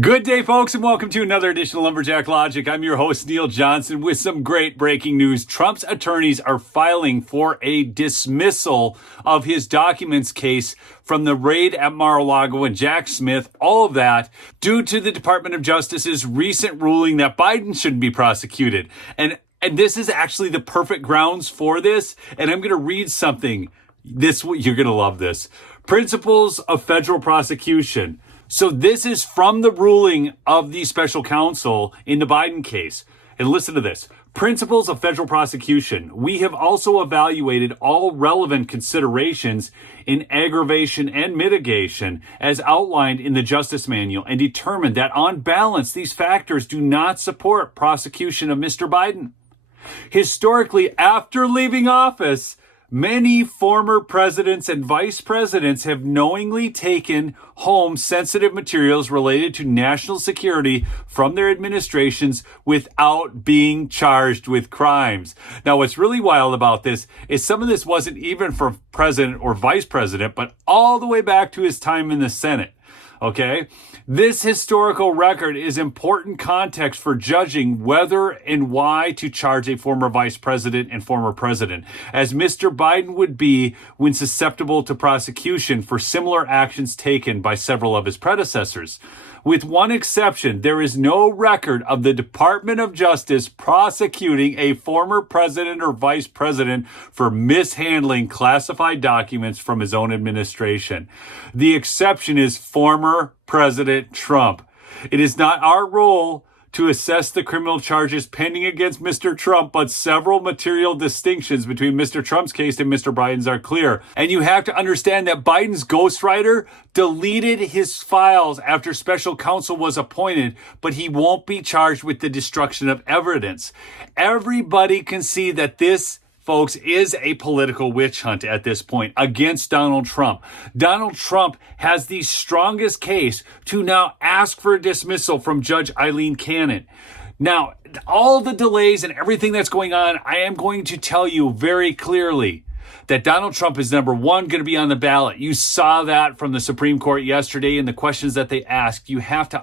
Good day, folks, and welcome to another edition of Lumberjack Logic. I'm your host, Neil Johnson, with some great breaking news. Trump's attorneys are filing for a dismissal of his documents case from the raid at Mar-a-Lago and Jack Smith, all of that due to the Department of Justice's recent ruling that Biden shouldn't be prosecuted. And this is actually the perfect grounds for this, and I'm going to read something. You're going to love this. Principles of federal prosecution. So this is from the ruling of the special counsel in the Biden case. And listen to this. Principles of federal prosecution. We have also evaluated all relevant considerations in aggravation and mitigation as outlined in the Justice Manual and determined that on balance, these factors do not support prosecution of Mr. Biden. Historically, after leaving office, many former presidents and vice presidents have knowingly taken home sensitive materials related to national security from their administrations without being charged with crimes. Now, what's really wild about this is some of this wasn't even for president or vice president, but all the way back to his time in the Senate. Okay, this historical record is important context for judging whether and why to charge a former vice president and former president, as Mr. Biden would be when susceptible to prosecution for similar actions taken by several of his predecessors. With one exception, there is no record of the Department of Justice prosecuting a former president or vice president for mishandling classified documents from his own administration. The exception is former President Trump. It is not our role to assess the criminal charges pending against Mr. Trump, but several material distinctions between Mr. Trump's case and Mr. Biden's are clear. And you have to understand that Biden's ghostwriter deleted his files after special counsel was appointed, but he won't be charged with the destruction of evidence. Everybody can see that this, folks, is a political witch hunt at this point against Donald Trump. Donald Trump has the strongest case to now ask for a dismissal from Judge Eileen Cannon. Now, all the delays and everything that's going on, I am going to tell you very clearly that Donald Trump is number one going to be on the ballot. You saw that from the Supreme Court yesterday and the questions that they asked. You have to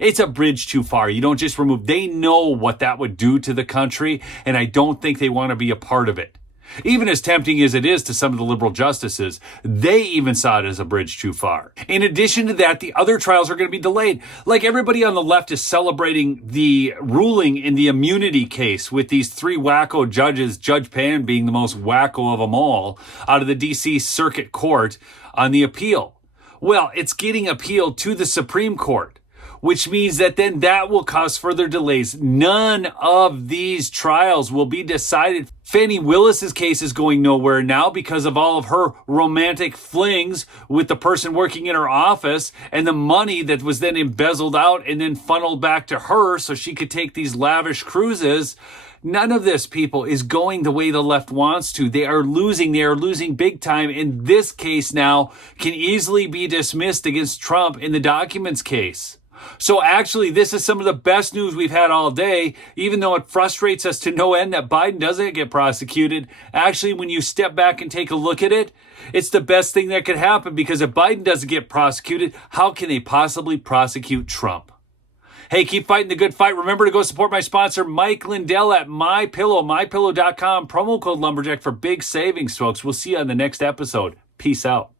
it's a bridge too far. You don't just remove. They know what that would do to the country, and I don't think they want to be a part of it. Even as tempting as it is to some of the liberal justices, they even saw it as a bridge too far. In addition to that, the other trials are going to be delayed. Like everybody on the left is celebrating the ruling in the immunity case with these three wacko judges, Judge Pan being the most wacko of them all, out of the D.C. Circuit Court on the appeal. Well, it's getting appealed to the Supreme Court, which means that then that will cause further delays. None of these trials will be decided. Fani Willis's case is going nowhere now because of all of her romantic flings with the person working in her office and the money that was then embezzled out and then funneled back to her so she could take these lavish cruises. None of this, people, is going the way the left wants to. They are losing big time. And this case now can easily be dismissed against Trump in the documents case. So actually, this is some of the best news we've had all day, even though it frustrates us to no end that Biden doesn't get prosecuted. Actually, when you step back and take a look at it, it's the best thing that could happen, because if Biden doesn't get prosecuted, how can they possibly prosecute Trump? Hey, keep fighting the good fight. Remember to go support my sponsor, Mike Lindell at MyPillow, mypillow.com. Promo code Lumberjack for big savings, folks. We'll see you on the next episode. Peace out.